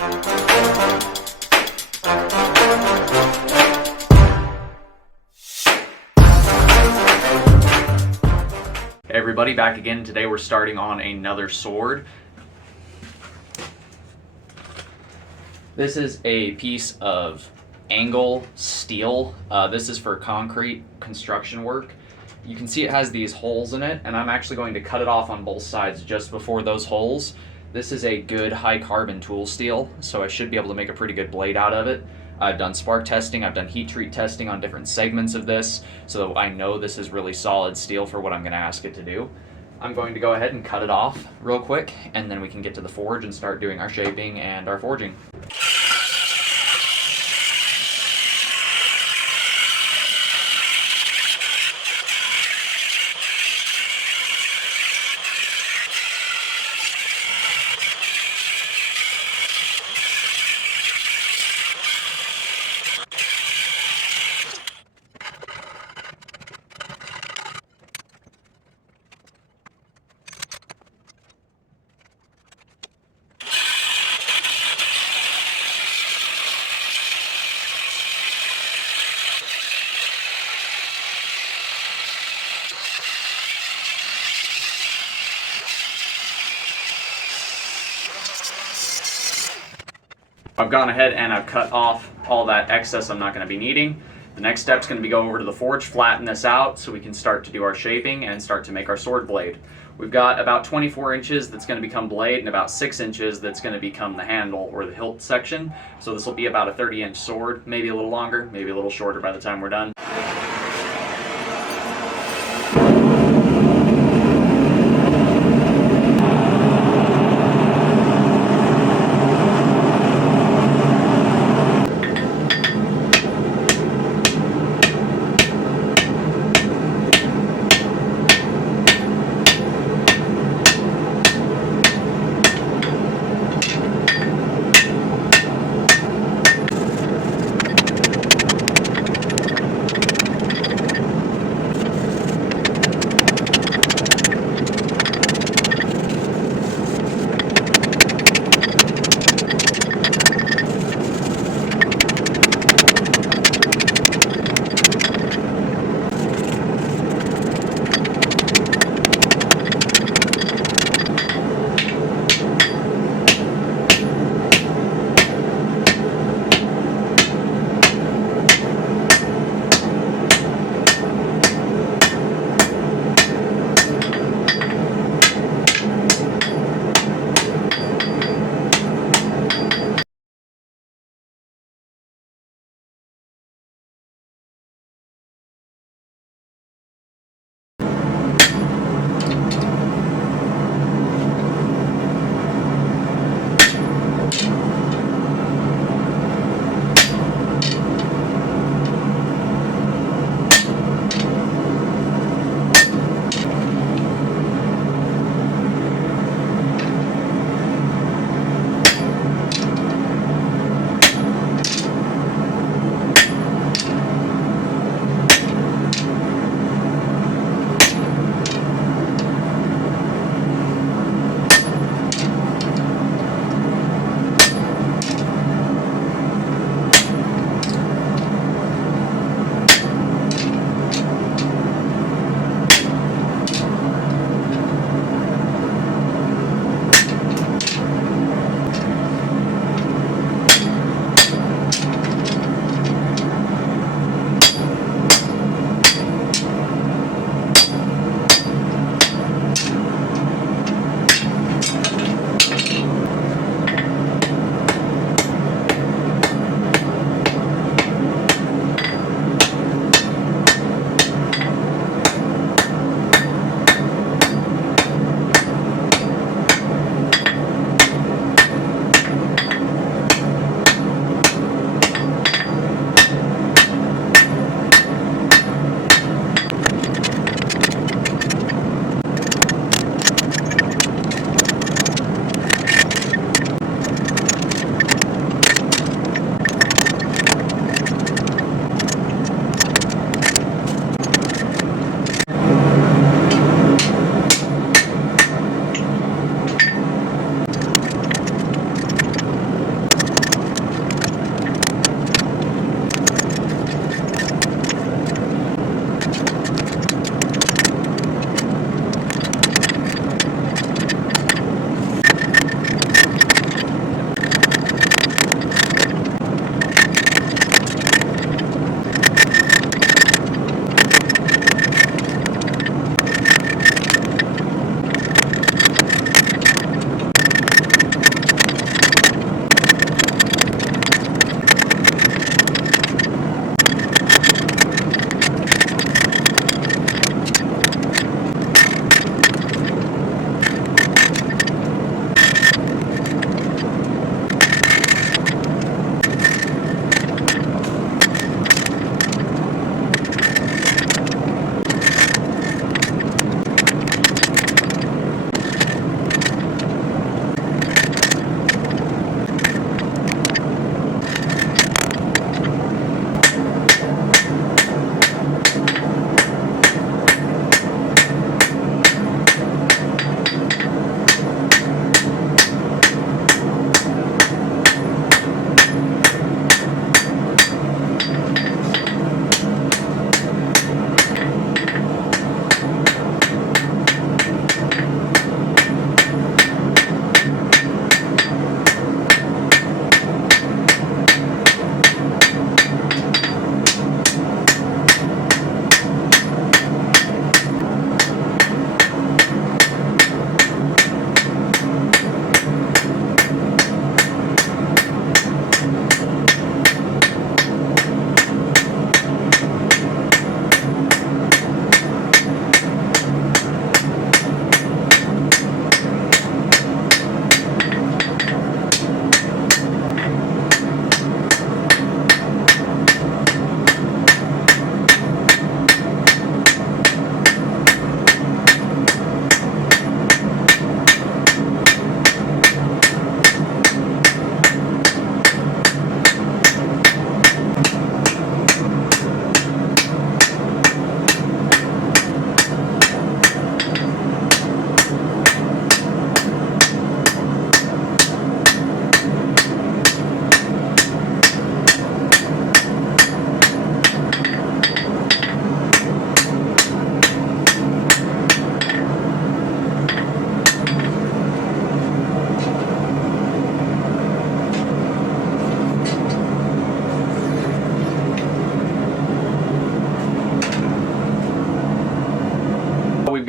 Hey everybody, back again. Today we're starting on another sword. This is a piece of angle steel. This is for concrete construction work. You can see it has these holes in it, and I'm actually going to cut it off on both sides just before those holes. This is a good high carbon tool steel, so I should be able to make a pretty good blade out of it. I've done spark testing, I've done heat treat testing on different segments of this, so I know this is really solid steel for what I'm going to ask it to do. I'm going to go ahead and cut it off real quick, and then we can get to the forge and start doing our shaping and our forging. I've gone ahead and I've cut off all that excess I'm not going to be needing. The next step is going to be go over to the forge, flatten this out so we can start to do our shaping and start to make our sword blade. We've got about 24 inches that's going to become blade and about 6 inches that's going to become the handle or the hilt section. So this will be about a 30-inch sword, maybe a little longer, maybe a little shorter by the time we're done.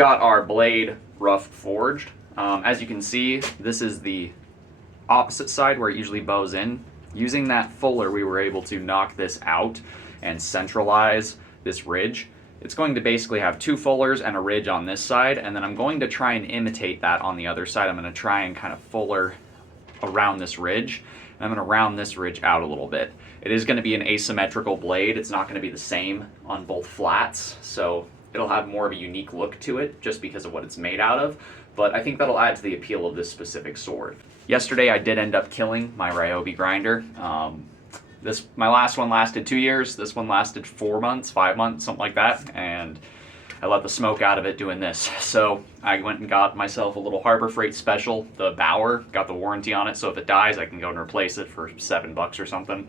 got our blade rough forged. As you can see, this is the opposite side where it usually bows in. Using that fuller, we were able to knock this out and centralize this ridge. It's going to basically have two fullers and a ridge on this side, and then I'm going to try and imitate that on the other side. I'm going to try and kind of fuller around this ridge, and I'm going to round this ridge out a little bit. It is going to be an asymmetrical blade. It's not going to be the same on both flats, so it'll have more of a unique look to it just because of what it's made out of, but I think that'll add to the appeal of this specific sword. Yesterday I did end up killing my Ryobi grinder. My last one lasted 2 years, this one lasted 4 months, 5 months, something like that, and I let the smoke out of it doing this. So I went and got myself a little Harbor Freight special, the Bauer, got the warranty on it, so if it dies I can go and replace it for $7 or something.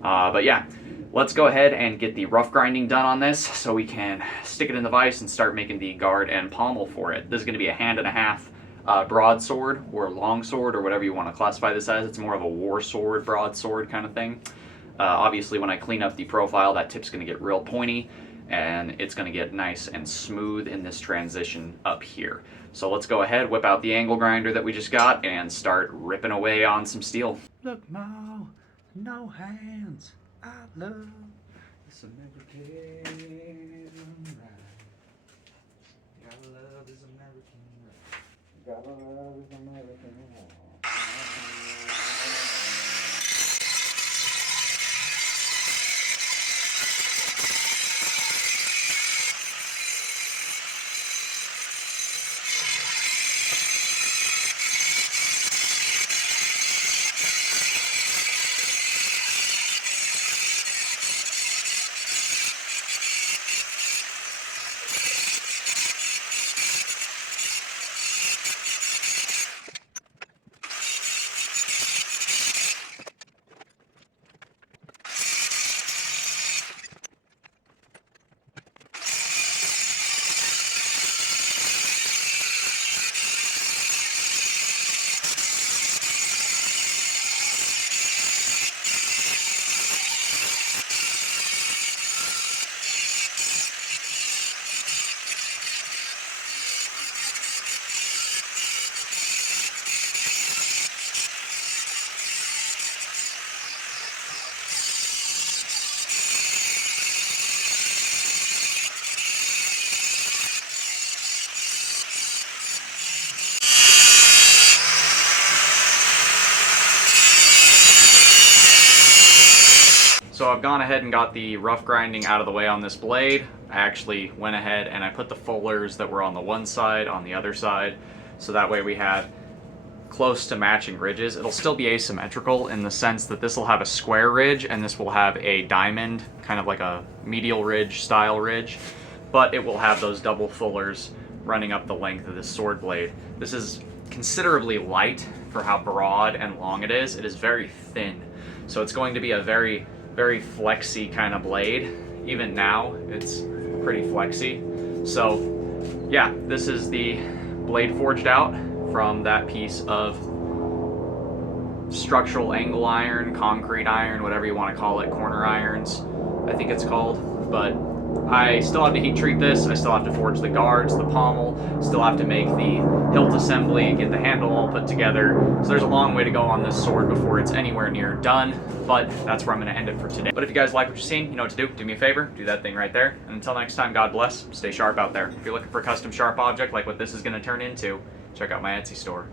But yeah, let's go ahead and get the rough grinding done on this so we can stick it in the vise and start making the guard and pommel for it. This is going to be a 1.5-hand broadsword or longsword or whatever you want to classify this as. It's more of a war sword, broadsword kind of thing. Obviously when I clean up the profile, that tip's going to get real pointy and it's going to get nice and smooth in this transition up here. So let's go ahead, whip out the angle grinder that we just got and start ripping away on some steel. Look, Mo, no hands. I love this American ride. Gotta love this American ride. Gotta love this American ride. So I've gone ahead and got the rough grinding out of the way on this blade. I actually went ahead and I put the fullers that were on the one side on the other side, so that way we have close to matching ridges. It'll still be asymmetrical in the sense that this will have a square ridge and this will have a diamond, kind of like a medial ridge style ridge, but it will have those double fullers running up the length of this sword blade. This is considerably light for how broad and long it is. It is very thin, so it's going to be a very flexy kind of blade. Even now, it's pretty flexy. So yeah, this is the blade forged out from that piece of structural angle iron, concrete iron, whatever you want to call it, corner irons, I think it's called. But I still have to heat treat this. I still have to forge the guards, the pommel, still have to make the hilt assembly, get the handle all put together. So there's a long way to go on this sword before it's anywhere near done, but that's where I'm going to end it for today. But if you guys like what you're seeing, you know what to do. Do me a favor, do that thing right there. And until next time, God bless. Stay sharp out there. If you're looking for a custom sharp object like what this is going to turn into, check out my Etsy store.